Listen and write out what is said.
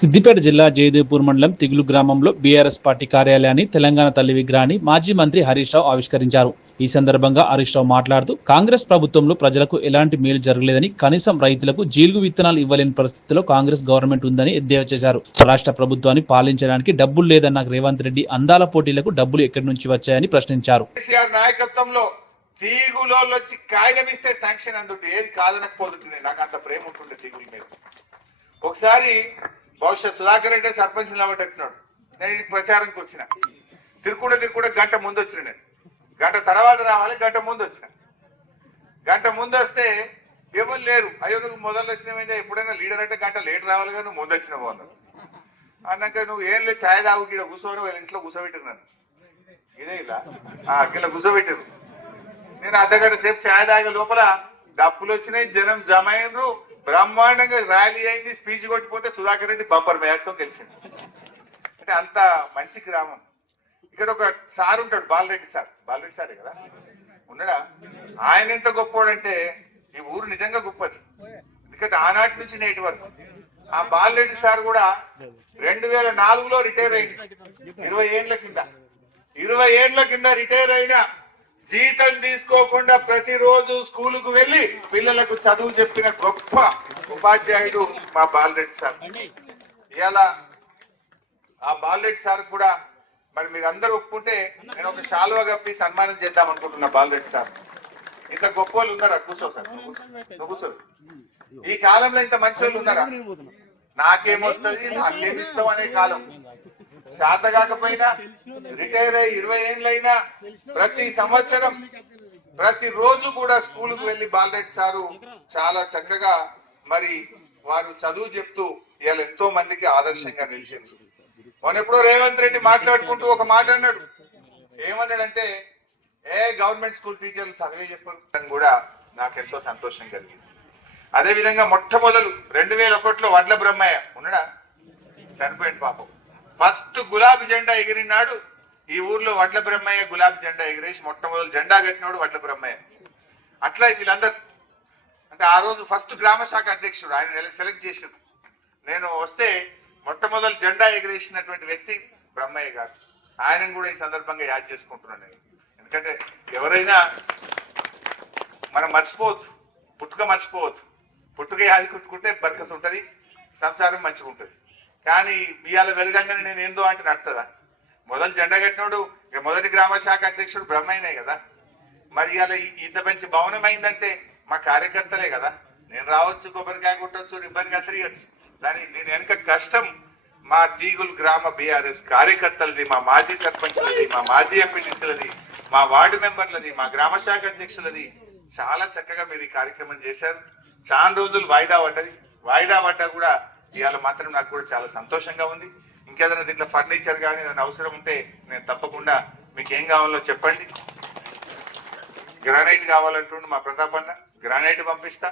సిద్దిపేట జిల్లా జయదేవ్పూర్ మండలం తిగులు గ్రామంలో బీఆర్ఎస్ పార్టీ కార్యాలయాన్ని తెలంగాణ తల్లి విగ్రహాన్ని మాజీ మంత్రి హరీష్ రావు ఆవిష్కరించారు. ఈ సందర్భంగా హరీష్ రావు మాట్లాడుతూ కాంగ్రెస్ ప్రభుత్వంలో ప్రజలకు ఎలాంటి మేలు జరగలేదని కనీసం రైతులకు జీలుగు విత్తనాలు ఇవ్వలేని పరిస్థితిలో కాంగ్రెస్ గవర్నమెంట్ ఉందని ఎద్దేవా చేశారు. రాష్ట్ర ప్రభుత్వాన్ని పాలించడానికి డబ్బులు లేదన్న రేవంత్ రెడ్డి అందాల పోటీలకు డబ్బులు ఎక్కడి నుంచి వచ్చాయని ప్రశ్నించారు. నాయకత్వంలో కాగితం శాంక్షన్ ఏది నాకు అంత ప్రేమ ఉంటుండే తీగుల మీద. ఒకసారి బహుశా సుధాకర్ రెడ్డి సర్పంచ్ నిలబెట్టున్నాడు నేను ఇంటికి ప్రచారంకి వచ్చిన. తిరుకుండా తిరుకుండా గంట ముందు వచ్చిన నేను. గంట తర్వాత రావాలి గంట ముందు వచ్చిన గంట ముందు వస్తే ఎవరు లేరు. అయ్యో నువ్వు మొదలు వచ్చినమైందా ఎప్పుడైనా లీడర్ అంటే గంట లేట్ రావాలిగా నువ్వు ముందు వచ్చినావు అన్నారు అన్నాక నువ్వు ఏం లేదు ఛాయ్ తాగు ఇక్కడ కూర్చోరు వాళ్ళ ఇంట్లో కూర్చోబెట్టినాను ఇదే ఇలా. ఆ, ఇలా కూర్చోబెట్టారు నేను అర్ధగంట సేపు ఛాయ్ తాగే లోపల డప్పులు వచ్చినాయి జనం జమ బ్రహ్మాండంగా ర్యాలీ అయింది స్పీచ్ కొట్టిపోతే సుధాకర్ రెడ్డి బంపర్ మేయర్తో గెలిచింది అంటే అంత మంచి గ్రామం. ఇక్కడ ఒక సార్ ఉంటాడు బాలరెడ్డి సార్. బాలరెడ్డి సారే కదా? ఉన్నాడా? ఆయన ఎంత గొప్పోడంటే ఈ ఊరు నిజంగా గొప్పది. ఎందుకంటే ఆనాటి నుంచి నేటి వరకు. ఆ బాలరెడ్డి సార్ కూడా రెండు వేల నాలుగులో రిటైర్ అయింది ఇరవై ఏండ్ల కింద. ఇరవై ఏండ్ల కింద రిటైర్ అయిన జీతం తీసుకోకుండా ప్రతిరోజు స్కూలుకు వెళ్ళి పిల్లలకు చదువు చెప్పిన గొప్ప ఉపాధ్యాయుడు మా బాలరెడ్డి సార్. ఇలా ఆ బాలరెడ్డి సార్ కూడా మరి మీరు అందరూ ఒప్పుకుంటే నేను ఒక శాలువా కప్పి సన్మానం చేద్దాం అనుకుంటున్నా బాలరెడ్డి సార్. ఇంత గొప్ప వాళ్ళు ఉన్నారా? కూర్చో సార్. కూర్చో. కూర్చో. ఈ కాలంలో ఇంత మంచి వాళ్ళు ఉన్నారా? నాకేమొస్తుంది నాకేమిస్తాం అనే కాలం. శాత కాకపోయినా రిటైర్ అయ్యి ఇరవై ఏళ్ళైనా ప్రతి సంవత్సరం ప్రతి రోజు కూడా స్కూల్కు వెళ్ళి బాలరెడ్డి సారు చాలా చక్కగా మరి వారు చదువు చెప్తూ ఇవాళ ఎంతో మందికి ఆదర్శంగా నిలిచింది మొన్నెప్పుడో రేవంత్ రెడ్డి మాట్లాడుకుంటూ ఒక మాట అన్నాడు. ఏమన్నాడంటే ఏ గవర్నమెంట్ స్కూల్ టీచర్లు చదివే చెప్పడం కూడా నాకు ఎంతో సంతోషం కలిగింది. అదే విధంగా మొట్టమొదలు రెండు వేల ఒకటిలో వడ్ల బ్రహ్మయ్య ఉన్నాడా? చనిపోయింది పాపం. ఫస్ట్ గులాబీ జెండా ఎగిరినాడు. ఈ ఊర్లో వడ్ల బ్రహ్మయ్య గులాబీ జెండా ఎగిరేసి మొట్టమొదటి జెండా కట్టినాడు వడ్ల బ్రహ్మయ్య. అట్లా వీళ్ళందరూ అంటే ఆ రోజు ఫస్ట్ గ్రామ శాఖ అధ్యక్షుడు ఆయన సెలెక్ట్ చేసారు నేను వస్తే మొట్టమొదటి జెండా ఎగిరేసినటువంటి వ్యక్తి బ్రహ్మయ్య గారు. ఆయన కూడా ఈ సందర్భంగా యాద్ చేసుకుంటున్నాను నేను. ఎందుకంటే ఎవరైనా మనం మర్చిపోవద్దు. పుట్టుక మర్చిపోవద్దు. పుట్టుక యాది కుట్టుకుంటే బరకత సంసారం మంచిగా ఉంటుంది కానీ ఇవాళ వెలుగంగానే నేను ఏందో అంటే నడుతుందా మొదలు జెండా కట్టినోడు మొదటి గ్రామ శాఖ అధ్యక్షుడు బ్రహ్మయ్యనే కదా? మరి ఇవాళ ఇంత మంచి భవనం అయిందంటే మా కార్యకర్తలే కదా? నేను రావచ్చు కొబ్బరికాయ కొట్టచ్చు ఇబ్బందిగా కత్తిరియచ్చు దాని నేను వెనుక కష్టం మా తీగుల్ గ్రామ బీఆర్ఎస్ కార్యకర్తలది మా మాజీ సర్పంచ్లది మా మాజీ ఎంపీటీసీలది మా వార్డు మెంబర్లది మా గ్రామ శాఖ అధ్యక్షులది. చాలా చక్కగా మీరు ఈ కార్యక్రమం చేశారు. చాలా రోజులు వాయిదా పడ్డది. వాయిదా పడ్డా కూడా ఇవాళ మాత్రం నాకు కూడా చాలా సంతోషంగా ఉంది. ఇంకేదైనా దీంట్లో ఫర్నిచర్ కానీ ఏదైనా అవసరం ఉంటే నేను తప్పకుండా మీకు ఏం కావాలో చెప్పండి. గ్రానైట్ కావాలంటుండు మా ప్రతాప్ అన్న గ్రానైట్ పంపిస్తా.